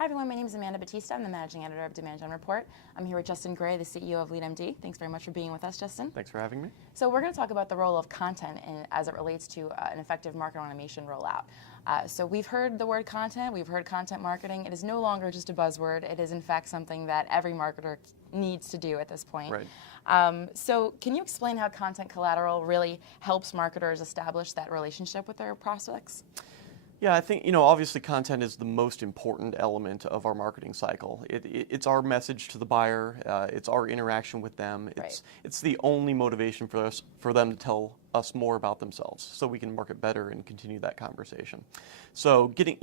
Hi everyone, my name is Amanda Batista. I'm the Managing Editor of Demand Gen Report. I'm here with Justin Gray, the CEO of LeadMD. Thanks very much for being with us, Justin. Thanks for having me. So we're going to talk about the role of content as it relates to an effective market automation rollout. So we've heard the word content, we've heard content marketing. It is no longer just a buzzword. It is in fact something that every marketer needs to do at this point. Right. So can you explain how content collateral really helps marketers establish that relationship with their prospects? Yeah, I think, obviously content is the most important element of our marketing cycle. It's our message to the buyer, it's our interaction with them, it's the only motivation for them to tell us more about themselves so we can market better and continue that conversation. So getting,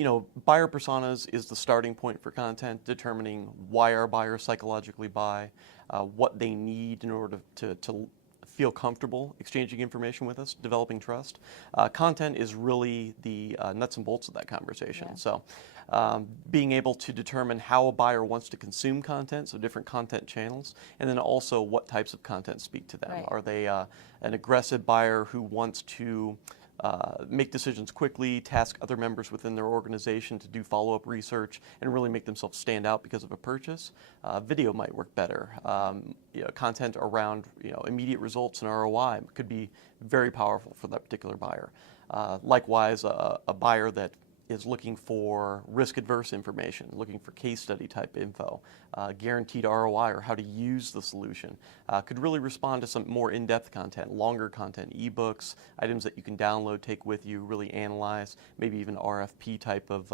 buyer personas is the starting point for content, determining why our buyers psychologically buy, what they need in order to feel comfortable exchanging information with us, developing trust. Content is really the nuts and bolts of that conversation. Yeah. So being able to determine how a buyer wants to consume content, so different content channels, and then also what types of content speak to them. Right. Are they an aggressive buyer who wants to make decisions quickly, task other members within their organization to do follow-up research, and really make themselves stand out because of a purchase? Video might work better. Content around immediate results and ROI could be very powerful for that particular buyer. Likewise, a buyer that is looking for risk-adverse information, looking for case study type info, guaranteed ROI or how to use the solution, could really respond to some more in-depth content, longer content, ebooks, items that you can download, take with you, really analyze, maybe even RFP type of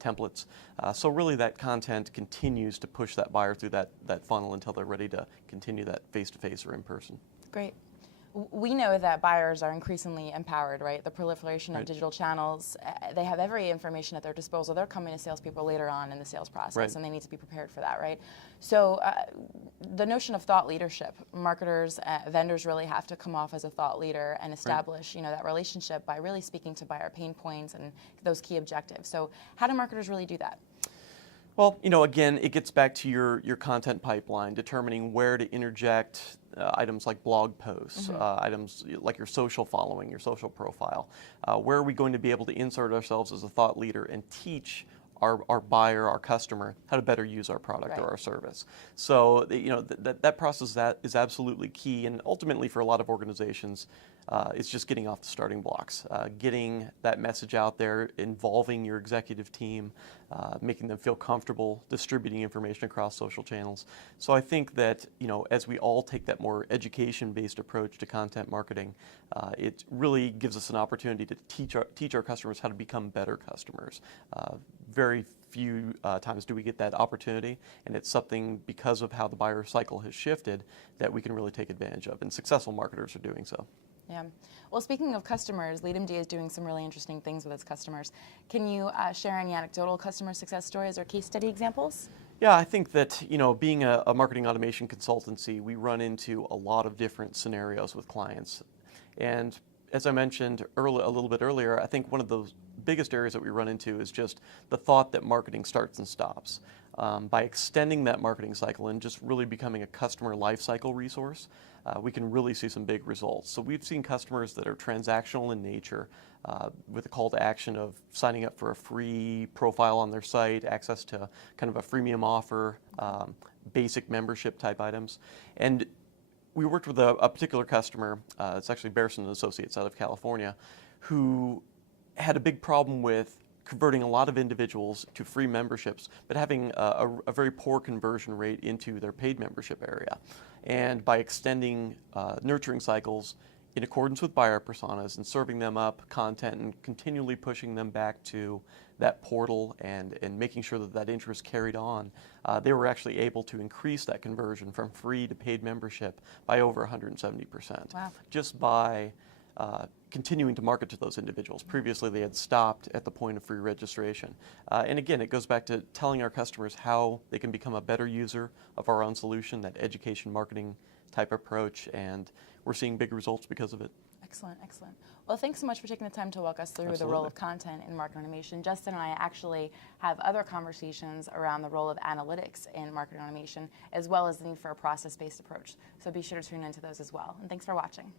templates. So really that content continues to push that buyer through that funnel until they're ready to continue that face-to-face or in-person. Great. We know that buyers are increasingly empowered, right? The proliferation of digital channels, they have every information at their disposal. They're coming to salespeople later on in the sales process, and they need to be prepared for that, right? So the notion of thought leadership, marketers, vendors really have to come off as a thought leader and establish, that relationship by really speaking to buyer pain points and those key objectives. So how do marketers really do that? Well, again, it gets back to your content pipeline, determining where to interject items like blog posts, items like your social following, your social profile. Where are we going to be able to insert ourselves as a thought leader and teach our buyer, our customer, how to better use our product or our service? So, that process is absolutely key, and ultimately for a lot of organizations, it's just getting off the starting blocks, getting that message out there, involving your executive team, making them feel comfortable distributing information across social channels. So I think that, as we all take that more education-based approach to content marketing, it really gives us an opportunity to teach our customers how to become better customers. Very few times do we get that opportunity, and it's something, because of how the buyer cycle has shifted, that we can really take advantage of, and successful marketers are doing so. Yeah. Well, speaking of customers, LeadMD is doing some really interesting things with its customers. Can you share any anecdotal customer success stories or case study examples? Yeah, I think that, being a marketing automation consultancy, we run into a lot of different scenarios with clients. And as I mentioned a little bit earlier, I think one of the biggest areas that we run into is just the thought that marketing starts and stops. By extending that marketing cycle and just really becoming a customer lifecycle resource, we can really see some big results. So we've seen customers that are transactional in nature, with a call to action of signing up for a free profile on their site, access to kind of a freemium offer, basic membership type items. And we worked with a particular customer, it's actually Bearson & Associates out of California, who had a big problem with converting a lot of individuals to free memberships, but having a very poor conversion rate into their paid membership area. And by extending nurturing cycles in accordance with buyer personas and serving them up content and continually pushing them back to that portal and making sure that interest carried on, they were actually able to increase that conversion from free to paid membership by over 170%. Wow. Just by continuing to market to those individuals. Previously, they had stopped at the point of free registration. And again, it goes back to telling our customers how they can become a better user of our own solution, that education marketing type approach, and we're seeing big results because of it. Excellent, excellent. Well, thanks so much for taking the time to walk us through the role of content in marketing automation. Justin and I actually have other conversations around the role of analytics in marketing automation, as well as the need for a process-based approach. So be sure to tune into those as well. And thanks for watching.